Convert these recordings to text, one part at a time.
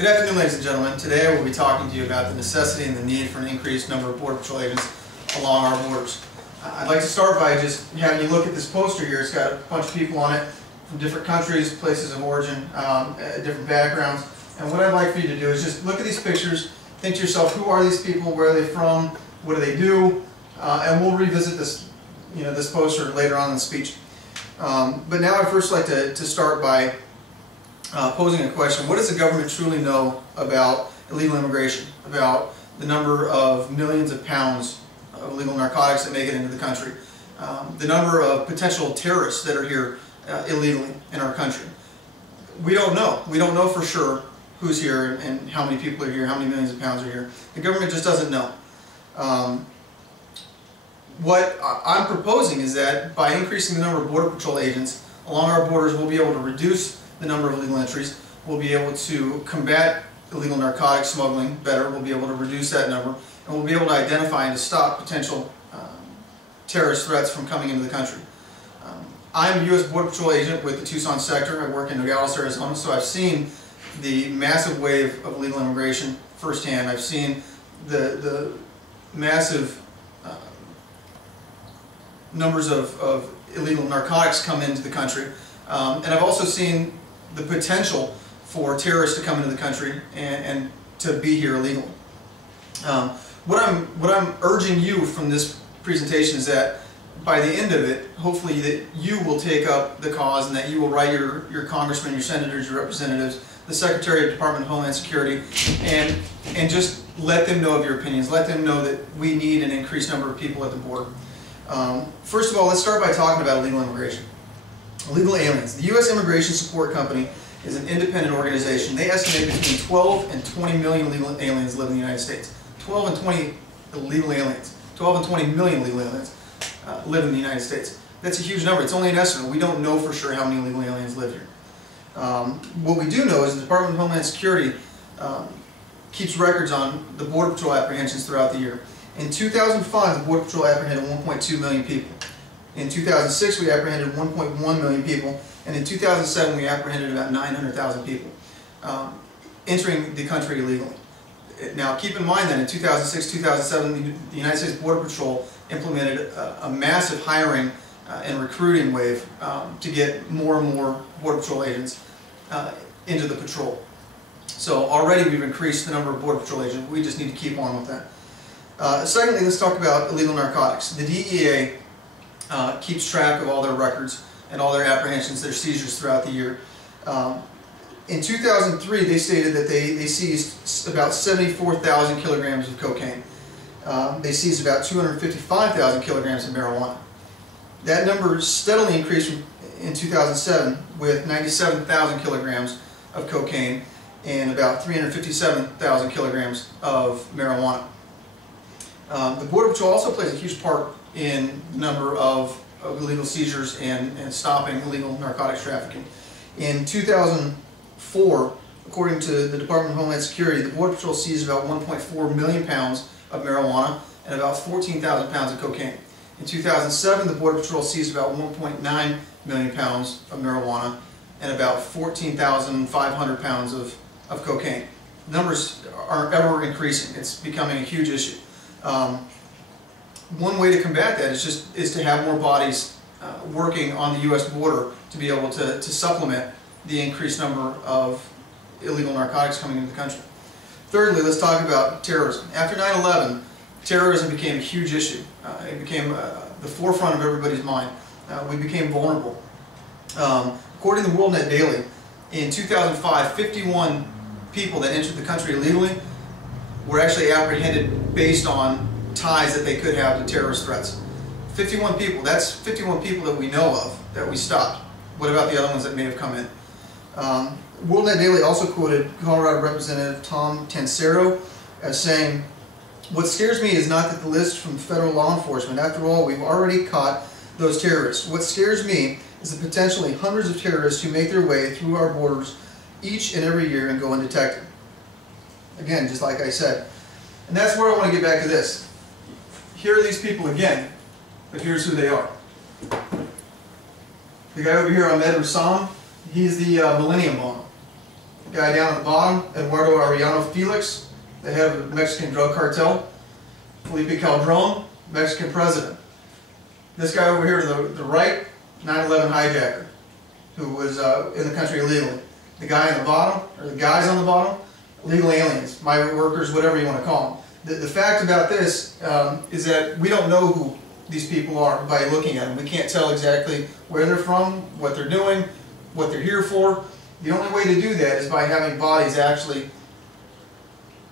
Good afternoon, ladies and gentlemen. Today I will be talking to you about the necessity and the need for an increased number of Border Patrol agents along our borders. I'd like to start by just having you look at this poster here. It's got a bunch of people on it from different countries, places of origin, different backgrounds. And what I'd like for you to do is just look at these pictures, think to yourself, who are these people, where are they from, what do they do, and we'll revisit this, this poster later on in the speech. But now I'd first like to start by posing a question. What does the government truly know about illegal immigration, about the number of millions of pounds of illegal narcotics that make it into the country, the number of potential terrorists that are here illegally in our country? We don't know. We don't know for sure who's here and how many people are here, how many millions of pounds are here. The government just doesn't know. What I'm proposing is that by increasing the number of Border Patrol agents along our borders, we'll be able to reduce the number of illegal entries. We'll be able to combat illegal narcotic smuggling better. We'll be able to reduce that number, and we'll be able to identify and to stop potential terrorist threats from coming into the country. I'm a U.S. Border Patrol agent with the Tucson sector. I work in Nogales, Arizona, so I've seen the massive wave of illegal immigration firsthand. I've seen the massive numbers of illegal narcotics come into the country, and I've also seen the potential for terrorists to come into the country and to be here illegally. What I'm urging you from this presentation is that by the end of it, hopefully that you will take up the cause and that you will write your congressmen, your senators, your representatives, the Secretary of Department of Homeland Security, and just let them know of your opinions. Let them know that we need an increased number of people at the border. First of all, let's start by talking about illegal immigration. Illegal aliens. The U.S. Immigration Support Company is an independent organization. They estimate between 12 and 20 million illegal aliens live in the United States. 12 and 20 illegal aliens. 12 and 20 million illegal aliens live in the United States. That's a huge number. It's only an estimate. We don't know for sure how many illegal aliens live here. What we do know is the Department of Homeland Security keeps records on the Border Patrol apprehensions throughout the year. In 2005, the Border Patrol apprehended 1.2 million people. In 2006, we apprehended 1.1 million people, and in 2007, we apprehended about 900,000 people entering the country illegally. Now, keep in mind that in 2006, 2007, the United States Border Patrol implemented a massive hiring and recruiting wave to get more and more Border Patrol agents into the patrol. So already we've increased the number of Border Patrol agents. We just need to keep on with that. Secondly, let's talk about illegal narcotics. The DEA keeps track of all their records and all their apprehensions, their seizures throughout the year. In 2003, they stated that they seized about 74,000 kilograms of cocaine. They seized about 255,000 kilograms of marijuana. That number steadily increased in 2007 with 97,000 kilograms of cocaine and about 357,000 kilograms of marijuana. The Border Patrol also plays a huge part in the number of illegal seizures and stopping illegal narcotics trafficking. In 2004, according to the Department of Homeland Security, the Border Patrol seized about 1.4 million pounds of marijuana and about 14,000 pounds of cocaine. In 2007, the Border Patrol seized about 1.9 million pounds of marijuana and about 14,500 pounds of cocaine. The numbers are ever increasing. It's becoming a huge issue. One way to combat that is to have more bodies working on the U.S. border to be able to supplement the increased number of illegal narcotics coming into the country. Thirdly, let's talk about terrorism. After 9/11, terrorism became a huge issue. It became the forefront of everybody's mind. We became vulnerable. According to WorldNet Daily, in 2005, 51 people that entered the country illegally were actually apprehended based on ties that they could have to terrorist threats. 51 people, that's 51 people that we know of that we stopped. What about the other ones that may have come in? WorldNet Daily also quoted Colorado Representative Tom Tancero as saying, "What scares me is not that the list from federal law enforcement. After all, we've already caught those terrorists. What scares me is the potentially hundreds of terrorists who make their way through our borders each and every year and go undetected." Again, just like I said. And that's where I want to get back to this. Here are these people again, but here's who they are. The guy over here, Ahmed Rassam, he's the Millennium Bomber. guy down at the bottom, Eduardo Arellano Felix, the head of the Mexican drug cartel. Felipe Calderon, Mexican president. This guy over here to the right, 9/11 hijacker, who was in the country illegally. The guy on the bottom, or the guys on the bottom, illegal aliens, migrant workers, whatever you want to call them. The fact about this is that we don't know who these people are by looking at them. We can't tell exactly where they're from, what they're doing, what they're here for. The only way to do that is by having bodies actually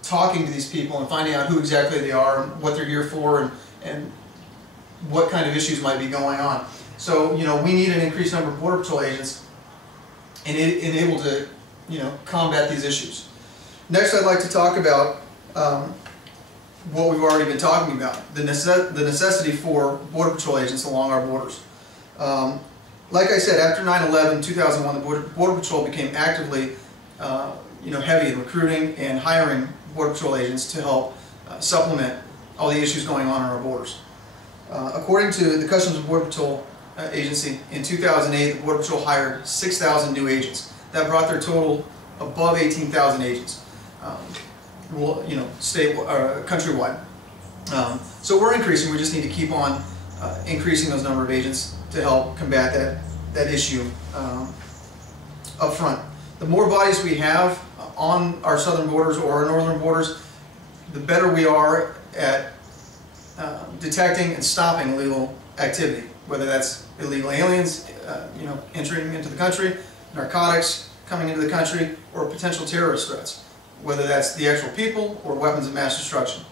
talking to these people and finding out who exactly they are, and what they're here for, and what kind of issues might be going on. So, you know, we need an increased number of Border Patrol agents and able to, you know, combat these issues. Next, I'd like to talk about what we've already been talking about, the necessity for Border Patrol agents along our borders. Like I said, after 9/11, 2001, the Border Patrol became actively you know, heavy in recruiting and hiring Border Patrol agents to help supplement all the issues going on our borders. According to the Customs and Border Patrol Agency, in 2008, the Border Patrol hired 6,000 new agents. That brought their total above 18,000 agents, you know, countrywide. So we're increasing. We just need to keep on increasing those number of agents to help combat that issue up front. The more bodies we have on our southern borders or our northern borders, the better we are at detecting and stopping illegal activity, whether that's illegal aliens, you know, entering into the country, narcotics coming into the country, or potential terrorist threats, whether that's the actual people or weapons of mass destruction.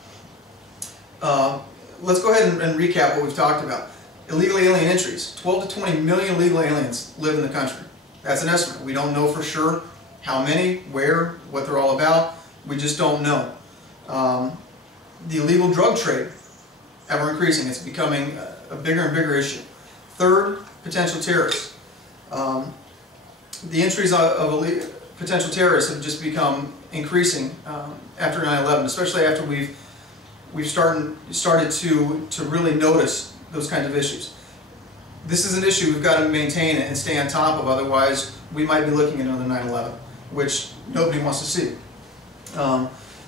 Let's go ahead and recap what we've talked about. Illegal alien entries. 12 to 20 million illegal aliens live in the country. That's an estimate. We don't know for sure how many, where, what they're all about. We just don't know. The illegal drug trade, ever increasing. It's becoming a bigger and bigger issue. Third, potential terrorists. The entries of potential terrorists have just become increasing after 9/11, especially after we've started to really notice those kinds of issues. This is an issue we've got to maintain and stay on top of, otherwise we might be looking at another 9/11, which nobody wants to see.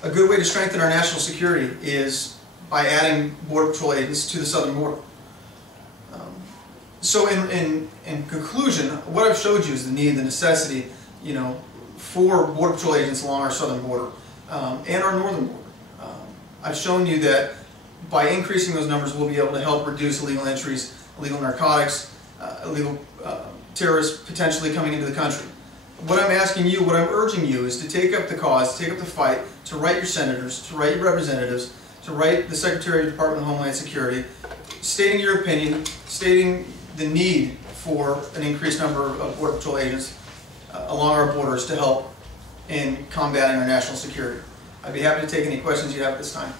A good way to strengthen our national security is by adding Border Patrol agents to the southern border. So in conclusion, what I've showed you is the need, the necessity, you know, for Border Patrol agents along our southern border and our northern border. I've shown you that by increasing those numbers, we'll be able to help reduce illegal entries, illegal narcotics, illegal terrorists potentially coming into the country. What I'm asking you, what I'm urging you, is to take up the cause, take up the fight, to write your senators, to write your representatives, to write the Secretary of the Department of Homeland Security, stating your opinion, stating the need for an increased number of Border Patrol agents along our borders to help in combating our national security. I'd be happy to take any questions you have at this time.